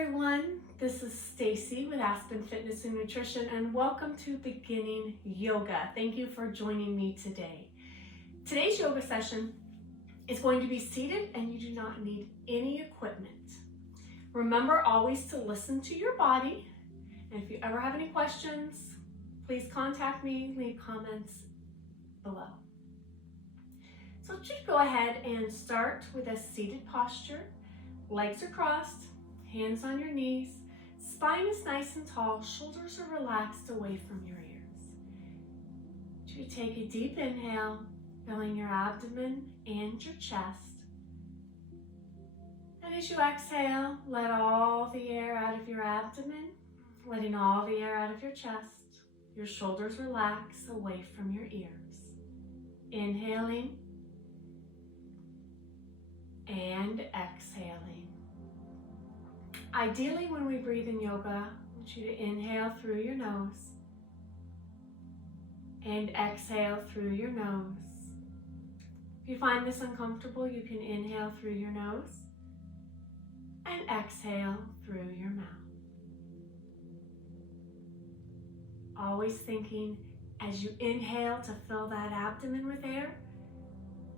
everyone, this is Stacie with Aspen Fitness and Nutrition, and welcome to Beginning Yoga. Thank you for joining me today. Today's yoga session is going to be seated and you do not need any equipment. Remember always to listen to your body, and if you ever have any questions, please contact me, leave comments below. So just go ahead and start with a seated posture. Legs are crossed, hands on your knees, spine is nice and tall, shoulders are relaxed away from your ears. You take a deep inhale, filling your abdomen and your chest. And as you exhale, let all the air out of your abdomen, letting all the air out of your chest. Your shoulders relax away from your ears. Inhaling and exhaling. Ideally, when we breathe in yoga, I want you to inhale through your nose and exhale through your nose. If you find this uncomfortable, you can inhale through your nose and exhale through your mouth. Always thinking as you inhale to fill that abdomen with air,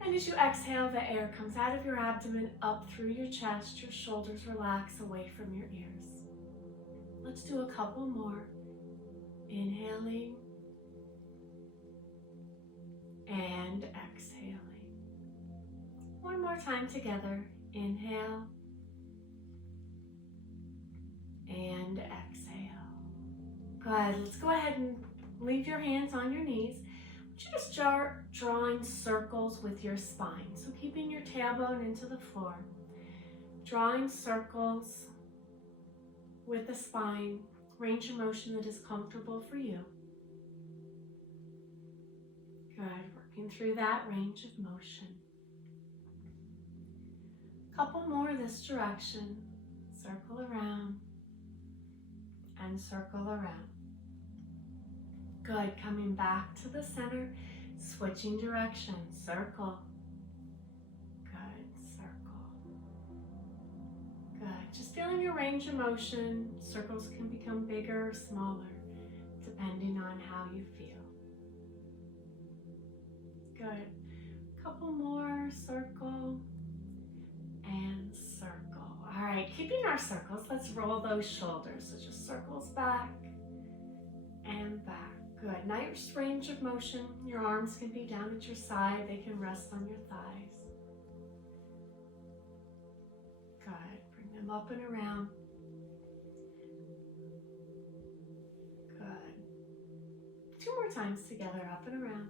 and as you exhale, the air comes out of your abdomen, up through your chest, your shoulders relax away from your ears. Let's do a couple more. Inhaling and exhaling. One more time together. Inhale and exhale. Good. Let's go ahead and leave your hands on your knees. Just start drawing circles with your spine. So keeping your tailbone into the floor. Drawing circles with the spine. Range of motion that is comfortable for you. Good. Working through that range of motion. Couple more this direction. Circle around and circle around. Good, coming back to the center, switching directions, circle. Good, circle. Good, just feeling your range of motion. Circles can become bigger or smaller, depending on how you feel. Good, couple more, circle and circle. All right, keeping our circles, let's roll those shoulders. So just circles back and back. Good. Nice range of motion. Your arms can be down at your side. They can rest on your thighs. Good. Bring them up and around. Good. Two more times together. Up and around.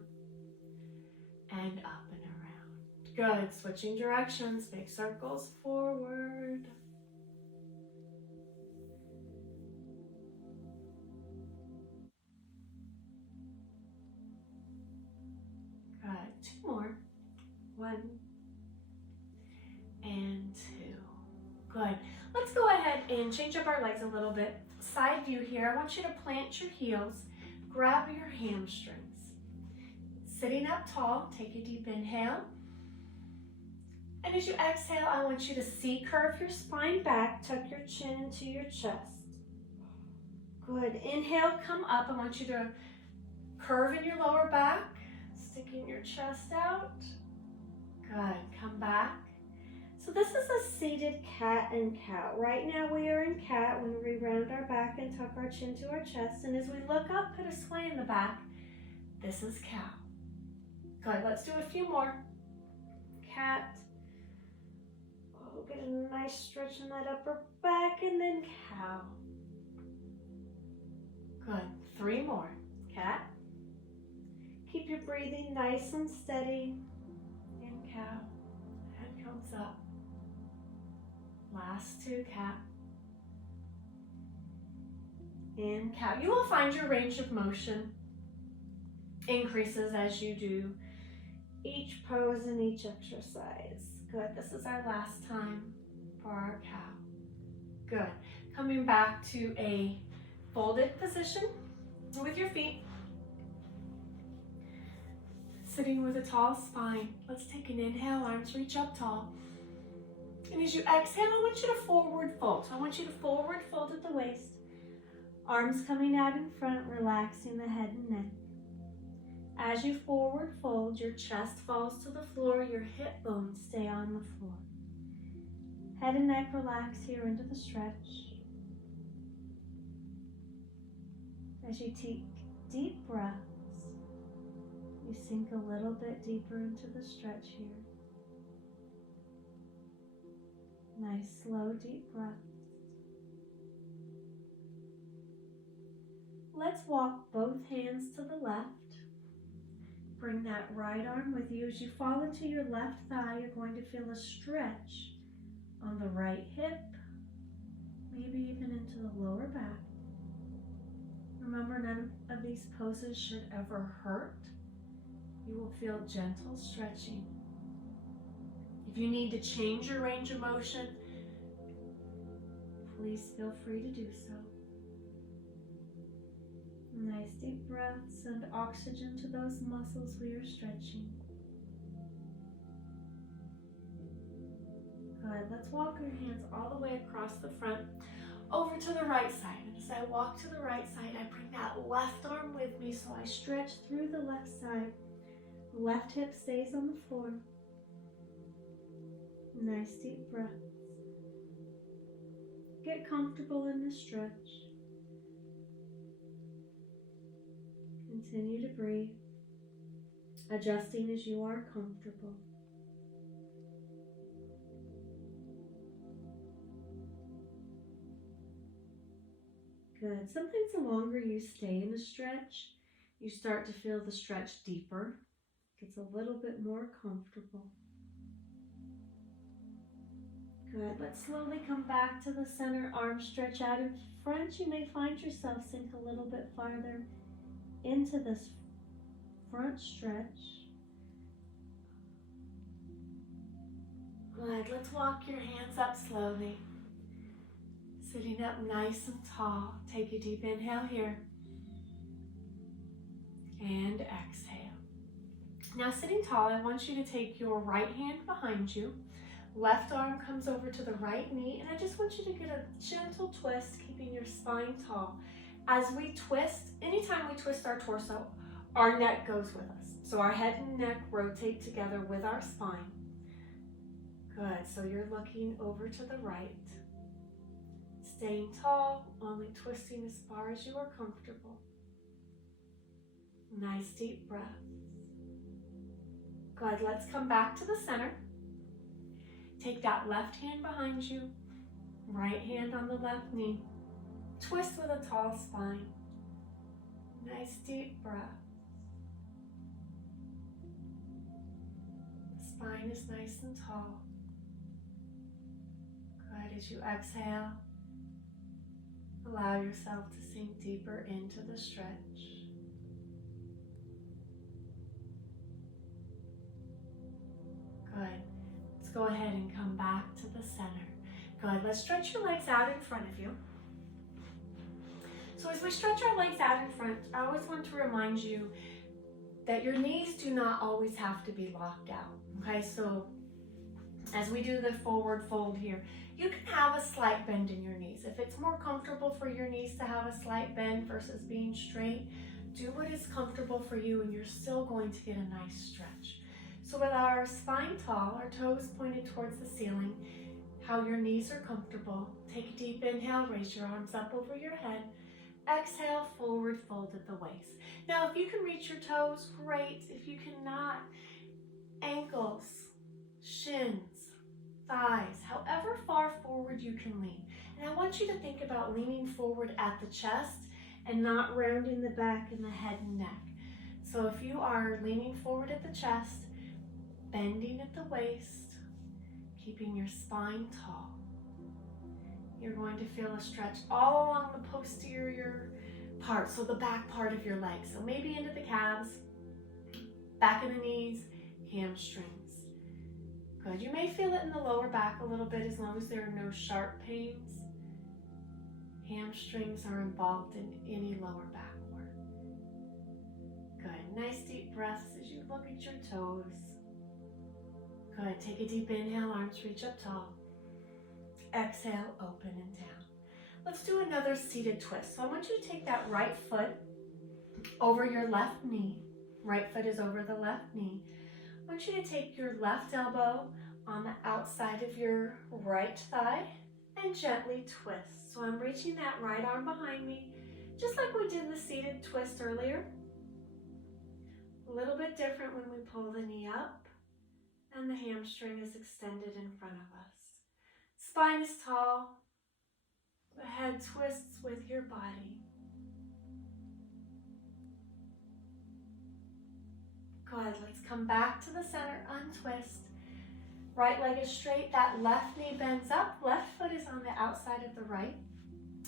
And up and around. Good. Switching directions. Big circles forward. Two more. One and two. Good. Let's go ahead and change up our legs a little bit. Side view here. I want you to plant your heels. Grab your hamstrings. Sitting up tall, take a deep inhale. And as you exhale, I want you to C-curve your spine back. Tuck your chin into your chest. Good. Inhale, come up. I want you to curve in your lower back. Sticking your chest out. Good. Come back. So this is a seated cat and cow. Right now we are in cat when we round our back and tuck our chin to our chest. And as we look up, put a sway in the back. This is cow. Good. Let's do a few more. Cat. Oh, get a nice stretch in that upper back, and then cow. Good. Three more. Cat. Keep your breathing nice and steady. In cow. Head comes up. Last two, cat. In cow. You will find your range of motion increases as you do each pose and each exercise. Good. This is our last time for our cow. Good. Coming back to a folded position with your feet. Sitting with a tall spine. Let's take an inhale, arms reach up tall. And as you exhale, I want you to forward fold. So I want you to forward fold at the waist. Arms coming out in front, relaxing the head and neck. As you forward fold, your chest falls to the floor, your hip bones stay on the floor. Head and neck relax here into the stretch. As you take deep breaths, you sink a little bit deeper into the stretch here. Nice, slow, deep breath. Let's walk both hands to the left. Bring that right arm with you. As you fall into your left thigh, you're going to feel a stretch on the right hip, maybe even into the lower back. Remember, none of these poses should ever hurt. You will feel gentle stretching. If you need to change your range of motion, please feel free to do so. Nice deep breaths and oxygen to those muscles we are stretching. Good. Let's walk your hands all the way across the front over to the right side. And as I walk to the right side, I bring that left arm with me so I stretch through the left side. Left hip stays on the floor. Nice deep breaths. Get comfortable in the stretch. Continue to breathe, adjusting as you are comfortable. Good. Sometimes the longer you stay in a stretch, you start to feel the stretch deeper. It gets a little bit more comfortable. Good. Let's slowly come back to the center, arms stretch out in front. You may find yourself sink a little bit farther into this front stretch. Good. Let's walk your hands up slowly. Sitting up nice and tall. Take a deep inhale here. And exhale. Now sitting tall, I want you to take your right hand behind you. Left arm comes over to the right knee, and I just want you to get a gentle twist, keeping your spine tall. As we twist, anytime we twist our torso, our neck goes with us. So our head and neck rotate together with our spine. Good, so you're looking over to the right. Staying tall, only twisting as far as you are comfortable. Nice deep breath. Good, let's come back to the center. Take that left hand behind you, right hand on the left knee. Twist with a tall spine. Nice deep breath. The spine is nice and tall. Good. As you exhale, allow yourself to sink deeper into the stretch. Good. Let's go ahead and come back to the center. Good. Let's stretch your legs out in front of you. So as we stretch our legs out in front, I always want to remind you that your knees do not always have to be locked out. Okay, so as we do the forward fold here, you can have a slight bend in your knees. If it's more comfortable for your knees to have a slight bend versus being straight, do what is comfortable for you and you're still going to get a nice stretch. So with our spine tall, our toes pointed towards the ceiling, how your knees are comfortable, take a deep inhale, raise your arms up over your head. Exhale, forward fold at the waist. Now, if you can reach your toes, great. If you cannot, ankles, shins, thighs, however far forward you can lean. And I want you to think about leaning forward at the chest and not rounding the back and the head and neck. So if you are leaning forward at the chest, bending at the waist, keeping your spine tall, you're going to feel a stretch all along the posterior part, so the back part of your legs. So maybe into the calves, back of the knees, hamstrings. Good. You may feel it in the lower back a little bit as long as there are no sharp pains. Hamstrings are involved in any lower back work. Good. Nice deep breaths as you look at your toes. Good. Take a deep inhale, arms reach up tall. Exhale, open and down. Let's do another seated twist. So I want you to take that right foot over your left knee. Right foot is over the left knee. I want you to take your left elbow on the outside of your right thigh and gently twist. So I'm reaching that right arm behind me, just like we did the seated twist earlier. A little bit different when we pull the knee up and the hamstring is extended in front of us. Spine is tall, the head twists with your body. Good, let's come back to the center, untwist. Right leg is straight, that left knee bends up, left foot is on the outside of the right.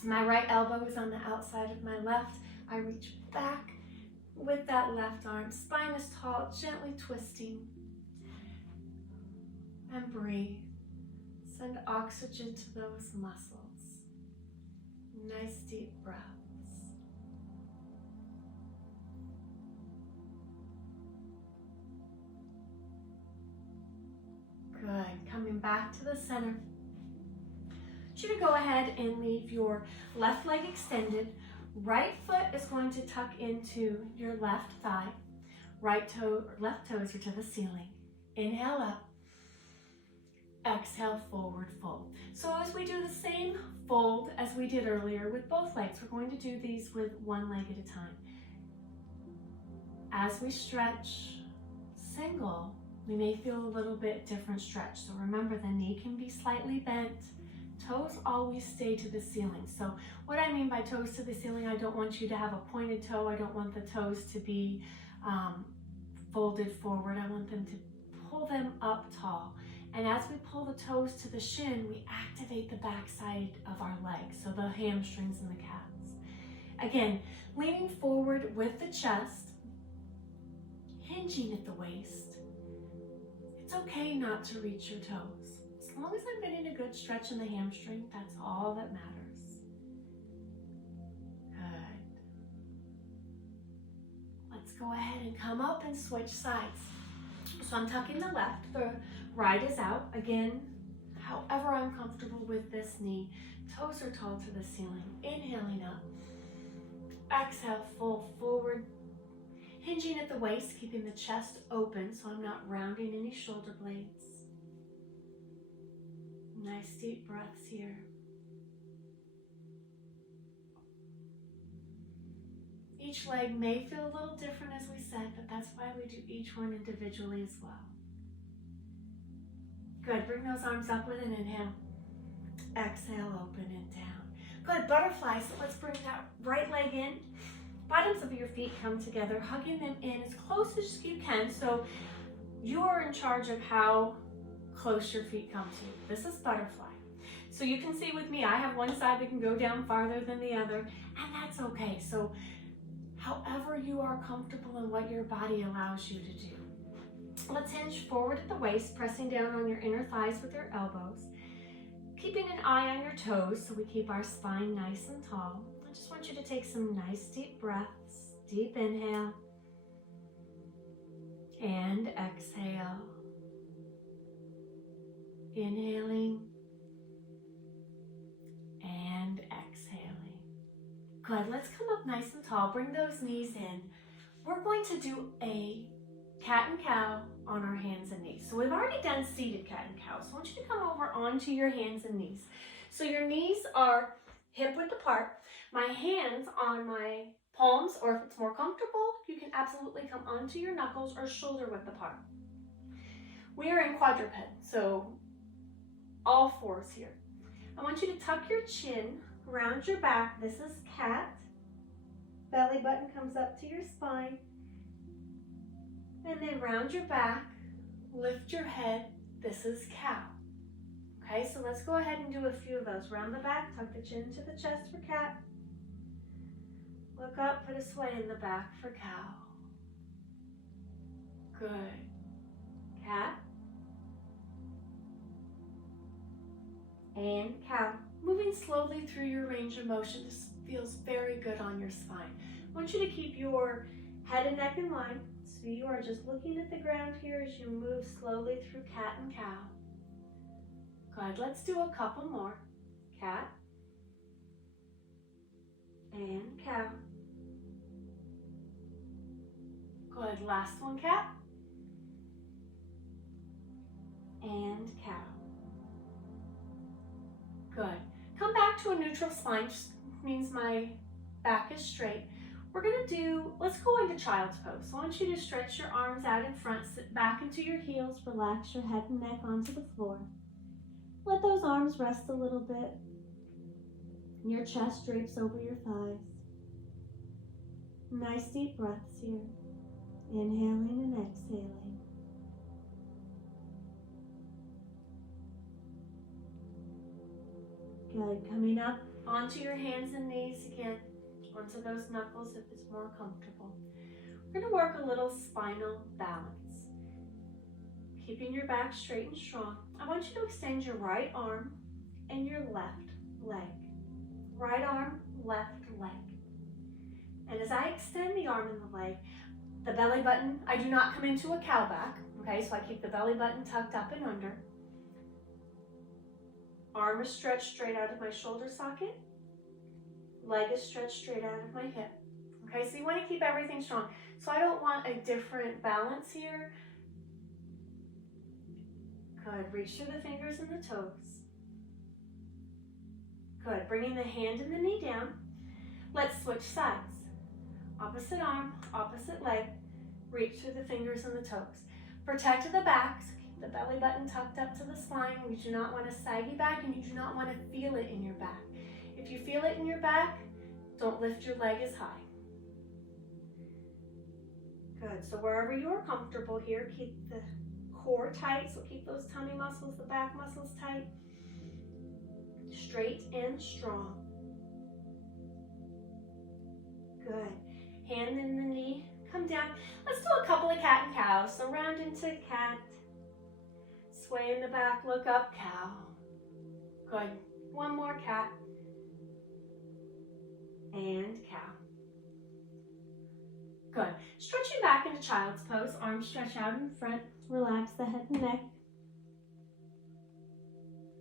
My right elbow is on the outside of my left. I reach back with that left arm. Spine is tall, gently twisting. And breathe. Send oxygen to those muscles. Nice deep breaths. Good. Coming back to the center. I want you to go ahead and leave your left leg extended. Right foot is going to tuck into your left thigh. Left toes are to the ceiling. Inhale up. Exhale, forward fold. So as we do the same fold as we did earlier with both legs, we're going to do these with one leg at a time. As we stretch single, we may feel a little bit different stretch. So remember, the knee can be slightly bent. Toes always stay to the ceiling. So what I mean by toes to the ceiling, I don't want you to have a pointed toe. I don't want the toes to be folded forward. I want them to pull them up tall. And as we pull the toes to the shin, we activate the backside of our legs, so the hamstrings and the calves. Again, leaning forward with the chest, hinging at the waist. It's okay not to reach your toes. As long as I'm getting a good stretch in the hamstring, that's all that matters. Good. Let's go ahead and come up and switch sides. So I'm tucking the left, the right is out. Again, however I'm comfortable with this knee. Toes are tall to the ceiling. Inhaling up. Exhale, fold forward. Hinging at the waist, keeping the chest open so I'm not rounding any shoulder blades. Nice deep breaths here. Each leg may feel a little different as we said, but that's why we do each one individually as well. Good, bring those arms up with an inhale. Exhale, open and down. Good, butterfly, so let's bring that right leg in. Bottoms of your feet come together, hugging them in as close as you can, so you are in charge of how close your feet come to you. This is butterfly. So you can see with me, I have one side that can go down farther than the other, and that's okay. So however you are comfortable and what your body allows you to do. Let's hinge forward at the waist, pressing down on your inner thighs with your elbows. Keeping an eye on your toes so we keep our spine nice and tall. I just want you to take some nice deep breaths. Deep inhale. And exhale. Inhaling. And exhaling. Good, let's come up nice and tall. Bring those knees in. We're going to do a cat and cow on our hands and knees. So we've already done seated cat and cow. So I want you to come over onto your hands and knees. So your knees are hip width apart. My hands on my palms, or if it's more comfortable, you can absolutely come onto your knuckles or shoulder width apart. We are in quadruped, so all fours here. I want you to tuck your chin around your back. This is cat. Belly button comes up to your spine. And then round your back, lift your head. This is cow. Okay, so let's go ahead and do a few of those. Round the back, tuck the chin to the chest for cat. Look up, put a sway in the back for cow. Good. Cat. And cow. Moving slowly through your range of motion. This feels very good on your spine. I want you to keep your head and neck in line. So you are just looking at the ground here as you move slowly through cat and cow. Good, let's do a couple more. Cat and cow. Good, last one, cat and cow. Good. Come back to a neutral spine, just means my back is straight. We're gonna let's go into child's pose. So I want you to stretch your arms out in front, sit back into your heels, relax your head and neck onto the floor. Let those arms rest a little bit. Your chest drapes over your thighs. Nice deep breaths here. Inhaling and exhaling. Good. Coming up onto your hands and knees again, onto those knuckles if it's more comfortable. We're going to work a little spinal balance. Keeping your back straight and strong. I want you to extend your right arm and your left leg. Right arm, left leg. And as I extend the arm and the leg, the belly button, I do not come into a cow back, okay? So I keep the belly button tucked up and under. Arm is stretched straight out of my shoulder socket. Leg is stretched straight out of my hip. Okay, so you want to keep everything strong. So I don't want a different balance here. Good, reach through the fingers and the toes. Good, bringing the hand and the knee down. Let's switch sides. Opposite arm, opposite leg. Reach through the fingers and the toes. Protect the back, so keep the belly button tucked up to the spine. You do not want a saggy back and you do not want to feel it in your back. If you feel it in your back, don't lift your leg as high. Good, so wherever you're comfortable here, keep the core tight, so keep those tummy muscles, the back muscles tight. Straight and strong. Good. Hand in the knee, come down. Let's do a couple of cat and cows. So round into cat. Sway in the back, look up, cow. Good. One more cat. And cow. Good. Stretching back into child's pose. Arms stretch out in front. Relax the head and neck.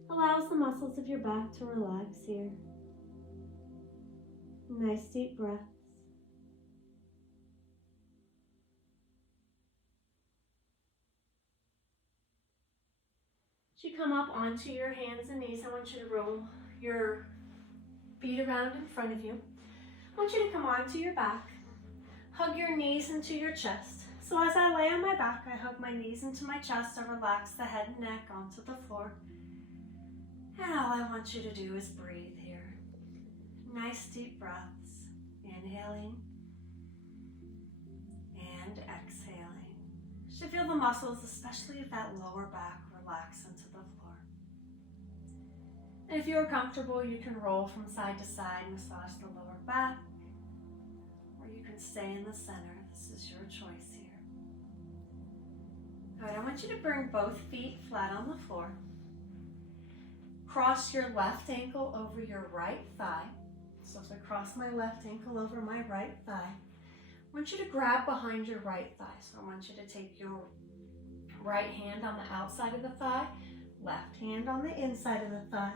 Allows the muscles of your back to relax here. Nice deep breaths. As you come up onto your hands and knees, I want you to roll your feet around in front of you. I want you to come onto your back. Hug your knees into your chest. So as I lay on my back, I hug my knees into my chest. I relax the head and neck onto the floor. And all I want you to do is breathe here. Nice deep breaths. Inhaling and exhaling. You should feel the muscles, especially of that lower back, relax into the floor. And if you're comfortable, you can roll from side to side, massage the lower back, or you can stay in the center. This is your choice here. Good, I want you to bring both feet flat on the floor. Cross your left ankle over your right thigh. So if I cross my left ankle over my right thigh, I want you to grab behind your right thigh. So I want you to take your right hand on the outside of the thigh, left hand on the inside of the thigh.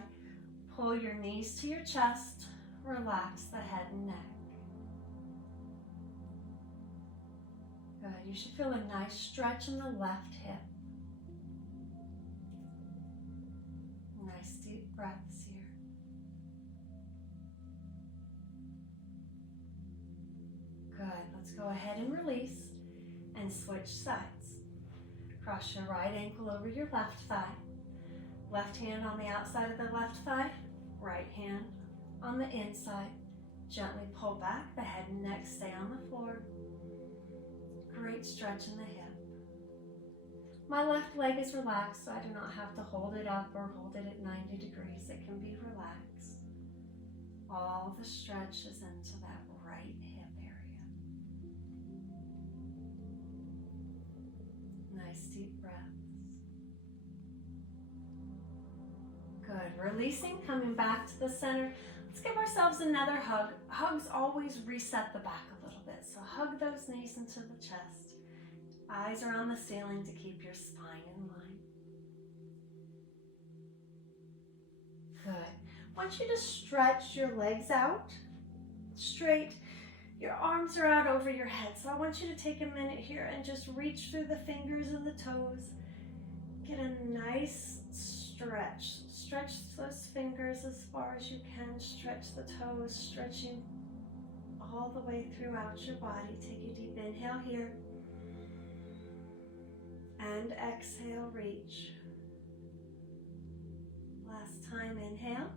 Pull your knees to your chest, relax the head and neck. Good, you should feel a nice stretch in the left hip. Nice deep breaths here. Good, let's go ahead and release and switch sides. Cross your right ankle over your left thigh. Left hand on the outside of the left thigh, right hand on the inside. Gently pull back, the head and neck stay on the floor. Great stretch in the hip. My left leg is relaxed, so I do not have to hold it up or hold it at 90 degrees. It can be relaxed. All the stretch is into that right hip area. Nice deep breaths. Good. Releasing, coming back to the center. Let's give ourselves another hug. Hugs always reset the back a little bit, so hug those knees into the chest. Eyes are on the ceiling to keep your spine in line. I want you to stretch your legs out straight. Your arms are out over your head. So I want you to take a minute here and just reach through the fingers and the toes. Get a nice stretch. Stretch those fingers as far as you can. Stretch the toes, stretching all the way throughout your body. Take a deep inhale here. And exhale, reach. Last time, inhale.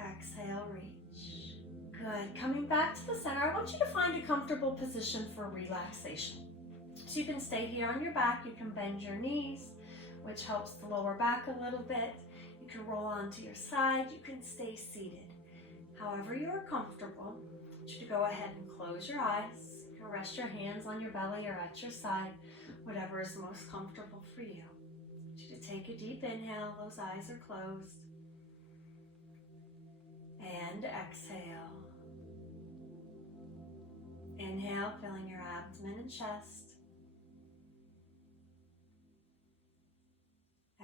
Exhale, reach. Good. Coming back to the center, I want you to find a comfortable position for relaxation. So you can stay here on your back. You can bend your knees, which helps the lower back a little bit. You can roll onto your side. You can stay seated. However you are comfortable, I want you to go ahead and close your eyes. You can rest your hands on your belly or at your side, whatever is most comfortable for you. I want you to take a deep inhale. Those eyes are closed. And exhale. Inhale, filling your abdomen and chest.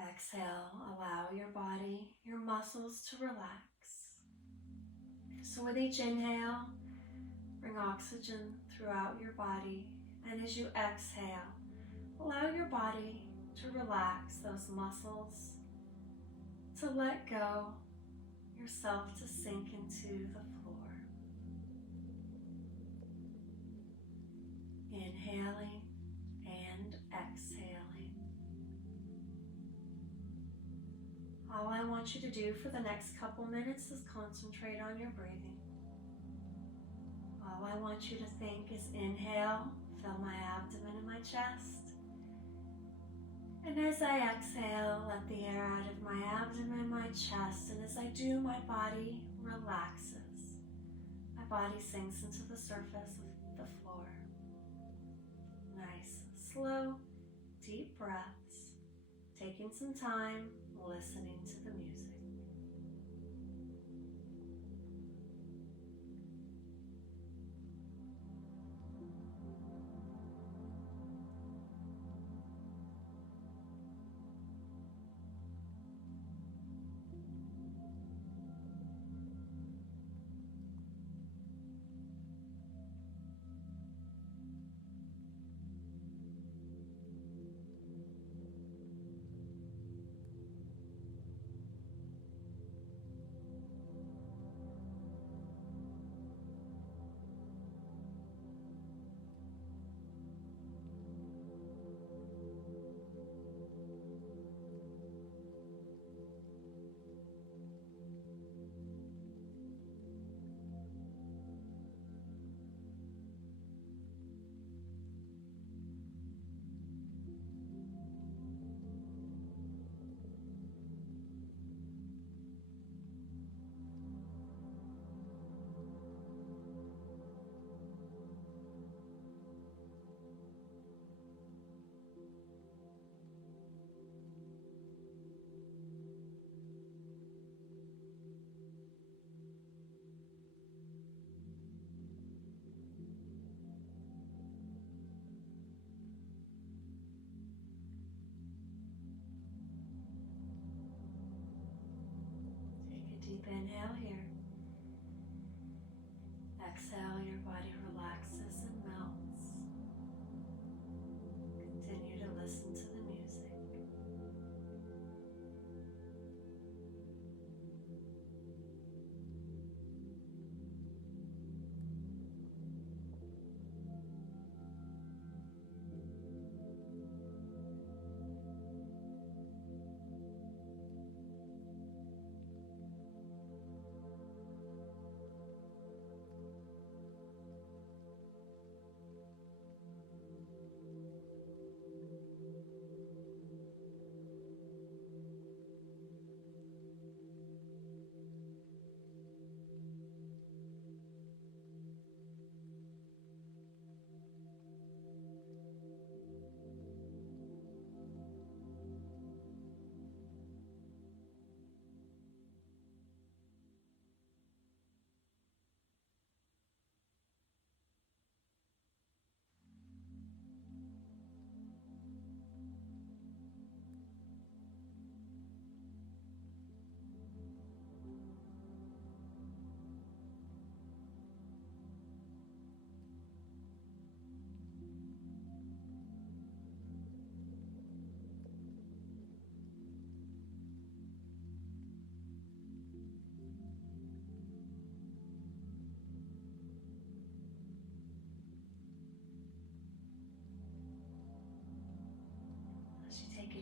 Exhale, allow your body, your muscles to relax. So with each inhale, bring oxygen throughout your body. And as you exhale, allow your body to relax those muscles, to let go, yourself to sink into the floor. Inhaling and exhaling. All I want you to do for the next couple minutes is concentrate on your breathing. All I want you to think is inhale, fill my abdomen and my chest. And as I exhale, let the air out of my abdomen, my chest, and as I do, my body relaxes. My body sinks into the surface of the floor. Nice, slow, deep breaths, taking some time, listening to the music. Deep inhale here. Exhale, your body relaxes and melts. Continue to listen to the music.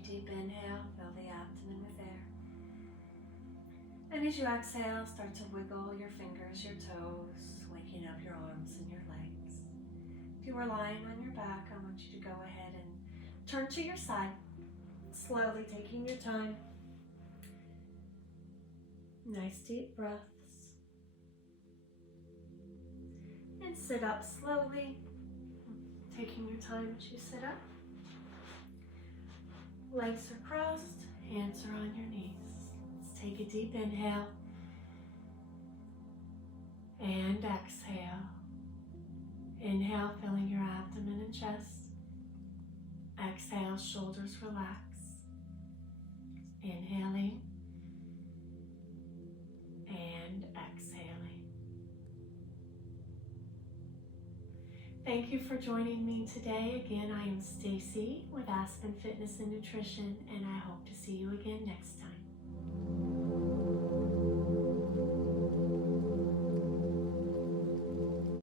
deep inhale, fill the abdomen with air. And as you exhale, start to wiggle your fingers, your toes, waking up your arms and your legs. If you were lying on your back, I want you to go ahead and turn to your side, slowly taking your time. Nice deep breaths. And sit up slowly, taking your time as you sit up. Legs are crossed, hands are on your knees. Let's take a deep inhale and exhale. Inhale, filling your abdomen and chest. Exhale, shoulders relax. Inhaling and exhaling. Thank you for joining me today. Again, I am Stacie with Aspen Fitness and Nutrition, and I hope to see you again next time.